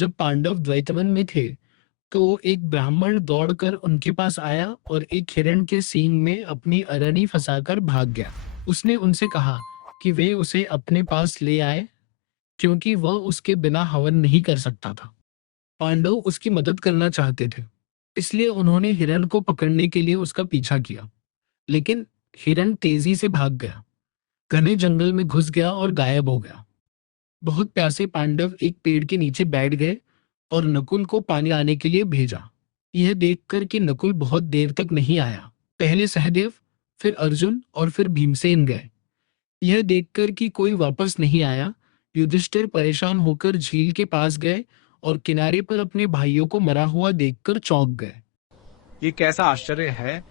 जब पांडव द्वैतवन में थे, तो एक ब्राह्मण दौड़कर उनके पास आया और एक हिरण के सींग में अपनी अरणी फंसाकर भाग गया। उसने उनसे कहा कि वे उसे अपने पास ले आए, क्योंकि वह उसके बिना हवन नहीं कर सकता था। पांडव उसकी मदद करना चाहते थे, इसलिए उन्होंने हिरण को पकड़ने के लिए उसका पीछा किया। लेकिन हिरण तेजी से भाग गया, घने जंगल में घुस गया और गायब हो गया। बहुत प्यासे पांडव एक पेड़ के नीचे बैठ गए और नकुल को पानी लाने के लिए भेजा। यह देखकर कि नकुल बहुत देर तक नहीं आया, पहले सहदेव, फिर अर्जुन और फिर भीमसेन गए। यह देखकर कि कोई वापस नहीं आया, युधिष्ठिर परेशान होकर झील के पास गए और किनारे पर अपने भाइयों को मरा हुआ देखकर चौंक गए। ये कैसा आश्चर्य है।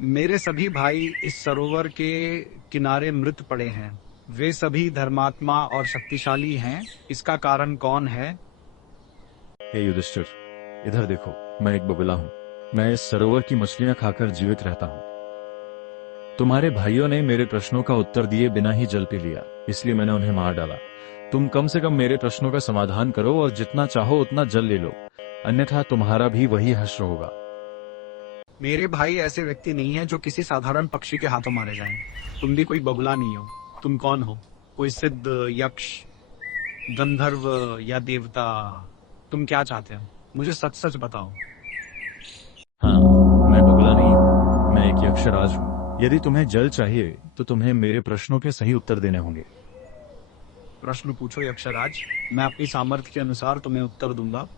मेरे सभी भाई इस सरोवर के किनारे मृत पड़े हैं। वे सभी धर्मात्मा और शक्तिशाली हैं। इसका कारण कौन है? हे युधिष्ठिर, इधर देखो, मैं एक बगुला हूँ। मैं इस सरोवर की मछलियां खाकर जीवित रहता हूँ। तुम्हारे भाइयों ने मेरे प्रश्नों का उत्तर दिए बिना ही जल पी लिया, इसलिए मैंने उन्हें मार डाला। तुम कम से कम मेरे प्रश्नों का समाधान करो और जितना चाहो उतना जल ले लो, अन्यथा तुम्हारा भी वही हश्र होगा। मेरे भाई ऐसे व्यक्ति नहीं है जो किसी साधारण पक्षी के हाथों मारे जाएं। तुम भी कोई बगुला नहीं हो। तुम कौन हो? कोई सिद्ध, यक्ष, गंधर्व या देवता? तुम क्या चाहते हो? मुझे सच सच बताओ। हाँ, मैं बगुला नहीं हूँ, मैं एक यक्षराज हूँ। यदि तुम्हें जल चाहिए तो तुम्हें मेरे प्रश्नों के सही उत्तर देने होंगे। प्रश्न पूछो यक्षराज, मैं अपनी सामर्थ्य के अनुसार तुम्हें उत्तर दूंगा।